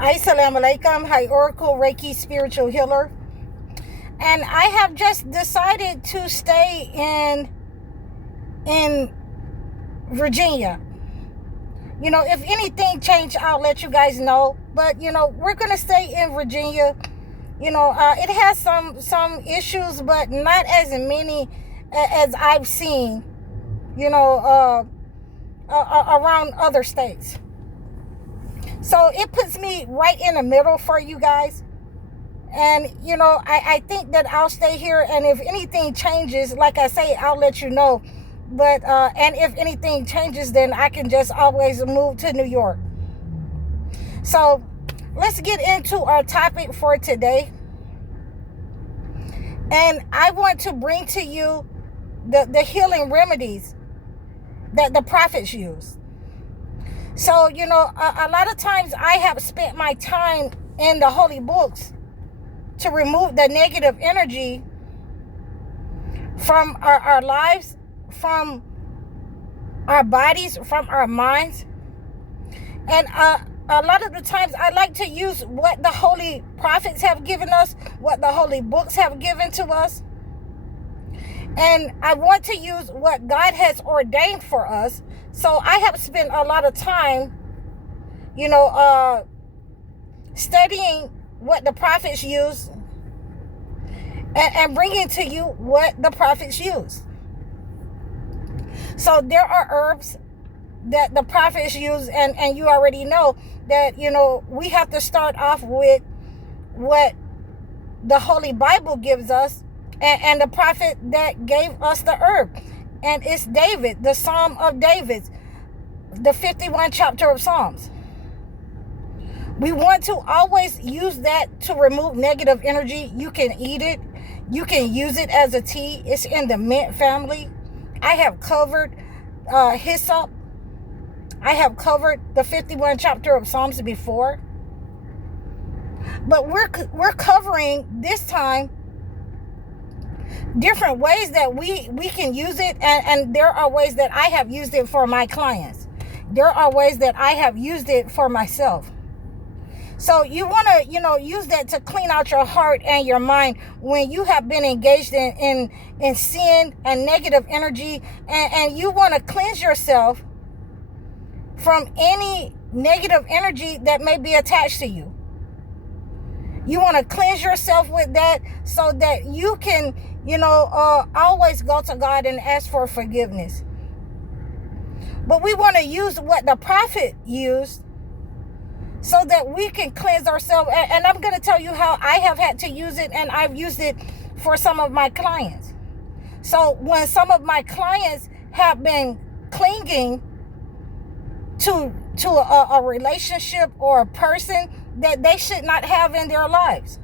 Assalamu alaikum. Hi, Oracle Reiki spiritual healer. And I have just decided to stay in Virginia. If anything changed, I'll let you guys know. But we're gonna stay in Virginia. It has some issues, but not as many as I've seen. Around other states. So it puts me right in the middle for you guys. And, I think that I'll stay here. And if anything changes, like I say, I'll let you know. But, and if anything changes, then I can just always move to New York. So let's get into our topic for today. And I want to bring to you the healing remedies that the prophets use. So, a lot of times I have spent my time in the holy books to remove the negative energy from our lives, from our bodies, from our minds. And a lot of the times I like to use what the holy prophets have given us, what the holy books have given to us. And I want to use what God has ordained for us. So I have spent a lot of time, studying what the prophets use and bringing to you what the prophets use. So there are herbs that the prophets use, and you already know that, we have to start off with what the Holy Bible gives us and the prophet that gave us the herb. And it's David, the Psalm of David, the 51st chapter of Psalms. We want to always use that to remove negative energy. You can eat it. You can use it as a tea. It's in the mint family. I have covered hyssop. I have covered the 51st chapter of Psalms before. But we're covering this time different ways that we can use it, and there are ways that I have used it for my clients. There are ways that I have used it for myself. So you want to use that to clean out your heart and your mind when you have been engaged in sin and negative energy, and you want to cleanse yourself from any negative energy that may be attached to you. You want to cleanse yourself with that so that you can always go to God and ask for forgiveness. But we want to use what the prophet used so that we can cleanse ourselves. And I'm going to tell you how I have had to use it, and I've used it for some of my clients. So when some of my clients have been clinging to a relationship or a person that they should not have in their lives,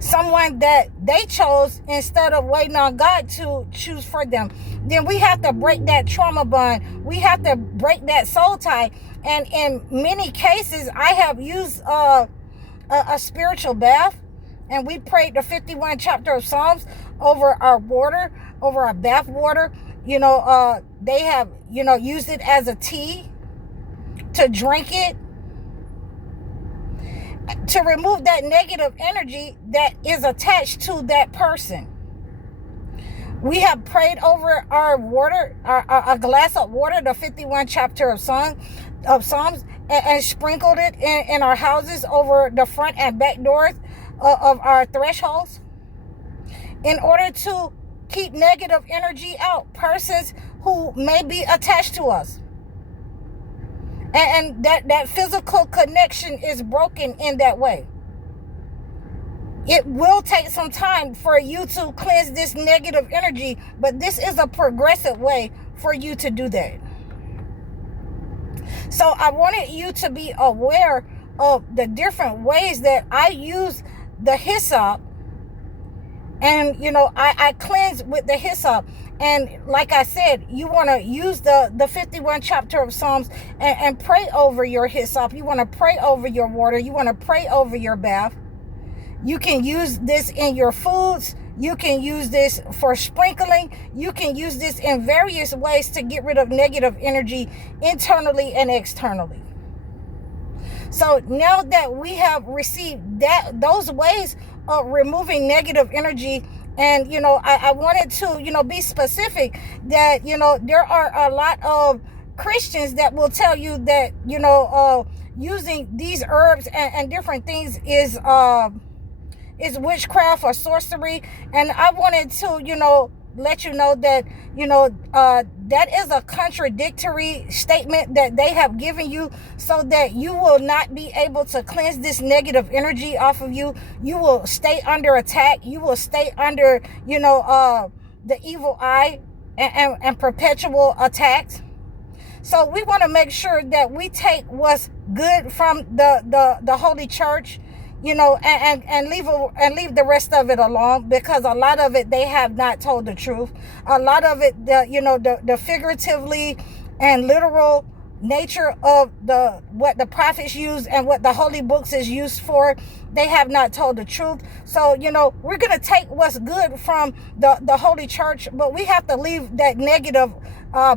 someone that they chose instead of waiting on God to choose for them, then we have to break that trauma bond. We have to break that soul tie. And in many cases, I have used a spiritual bath, and we prayed the 51st chapter of Psalms over our water, over our bath water. They have, used it as a tea to drink it, to remove that negative energy that is attached to that person. We have prayed over our water, a glass of water, the 51st chapter of Psalms, and sprinkled it in our houses over the front and back doors of our thresholds in order to keep negative energy out, persons who may be attached to us. And that physical connection is broken in that way. It will take some time for you to cleanse this negative energy, but this is a progressive way for you to do that. So I wanted you to be aware of the different ways that I use the hyssop. And, I cleanse with the hyssop. And like I said, you want to use the 51st chapter of Psalms and pray over your hyssop. You want to pray over your water. You want to pray over your bath. You can use this in your foods. You can use this for sprinkling. You can use this in various ways to get rid of negative energy internally and externally. So now that we have received those ways of removing negative energy, and I wanted to be specific that there are a lot of Christians that will tell you that using these herbs and different things is witchcraft or sorcery. And I wanted to let you know that that is a contradictory statement that they have given you, so that you will not be able to cleanse this negative energy off of you. You will stay under attack. You will stay under the evil eye and perpetual attacks. So we want to make sure that we take what's good from the Holy Church, and leave the rest of it alone, because a lot of it, they have not told the truth. A lot of it, the figuratively and literal nature of what the prophets use and what the holy books is used for, they have not told the truth. So we're going to take what's good from the Holy Church, but we have to leave that negative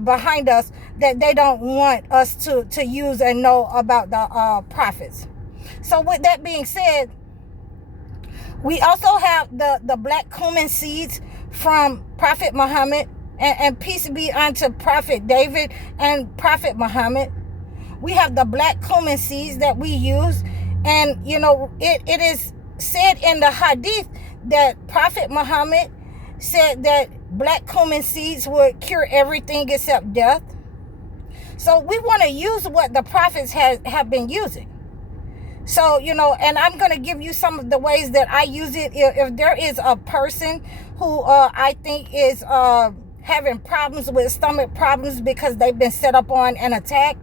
behind us that they don't want us to use and know about the prophets. So with that being said, we also have the black cumin seeds from Prophet Muhammad, and peace be unto Prophet David and Prophet Muhammad. We have the black cumin seeds that we use, and it is said in the hadith that Prophet Muhammad said that black cumin seeds would cure everything except death. So we want to use what the prophets have been using. So, and I'm going to give you some of the ways that I use it. If there is a person who I think is having problems with stomach problems because they've been set up on an attack,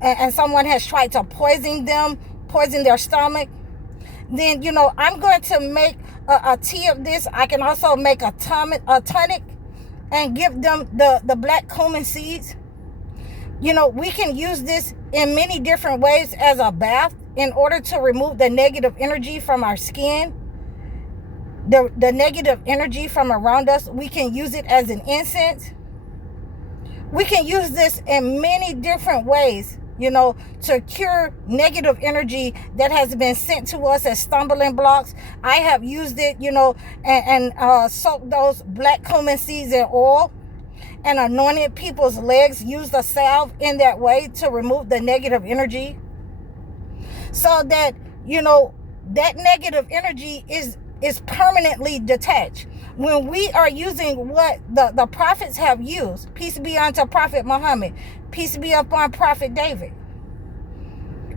and someone has tried to poison their stomach, then, I'm going to make a tea of this. I can also make a tonic and give them the black cumin seeds. We can use this in many different ways as a bath in order to remove the negative energy from our skin, the negative energy from around us. We can use it as an incense. We can use this in many different ways, to cure negative energy that has been sent to us as stumbling blocks. I have used it, and soaked those black cumin seeds in oil and anointed people's legs, used a salve in that way to remove the negative energy, so that that negative energy is permanently detached. When we are using what the prophets have used, peace be unto Prophet Muhammad, peace be upon Prophet David,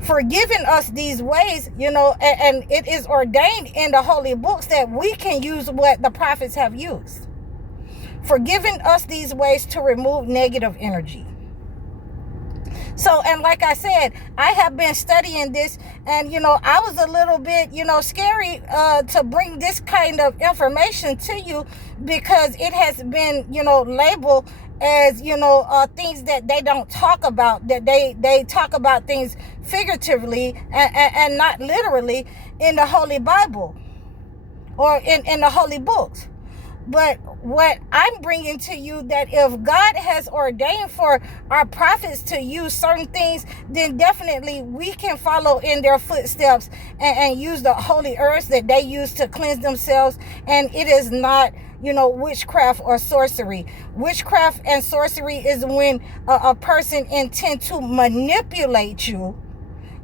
for giving us these ways, and it is ordained in the holy books that we can use what the prophets have used, for giving us these ways to remove negative energy. So, and like I said, I have been studying this, and, I was a little bit, scary to bring this kind of information to you, because it has been, labeled as, things that they don't talk about, that they talk about things figuratively and not literally in the Holy Bible or in the holy books. But what I'm bringing to you, that if God has ordained for our prophets to use certain things, then definitely we can follow in their footsteps and use the holy herbs that they use to cleanse themselves. And it is not, witchcraft or sorcery. Witchcraft and sorcery is when a person intends to manipulate you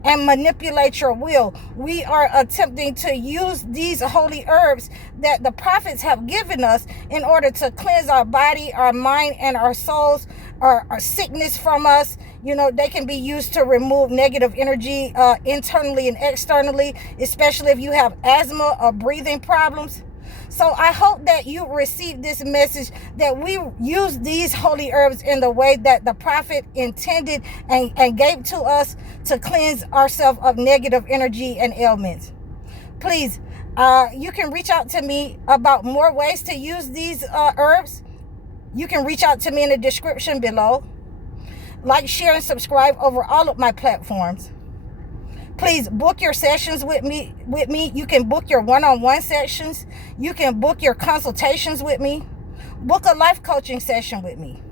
and manipulate your will. We are attempting to use these holy herbs that the prophets have given us in order to cleanse our body, our mind, and our souls, our sickness from us. They can be used to remove negative energy internally and externally, especially if you have asthma or breathing problems. So I hope that you receive this message, that we use these holy herbs in the way that the prophet intended and gave to us to cleanse ourselves of negative energy and ailments. Please, you can reach out to me about more ways to use these herbs. You can reach out to me in the description below. Like, share, and subscribe over all of my platforms. Please book your sessions with me. You can book your one-on-one sessions. You can book your consultations with me. Book a life coaching session with me.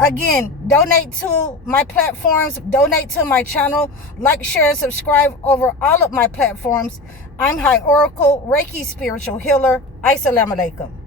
Again, donate to my platforms, donate to my channel, like, share, and subscribe over all of my platforms. I'm High Oracle, Reiki Spiritual Healer. Assalamu alaikum.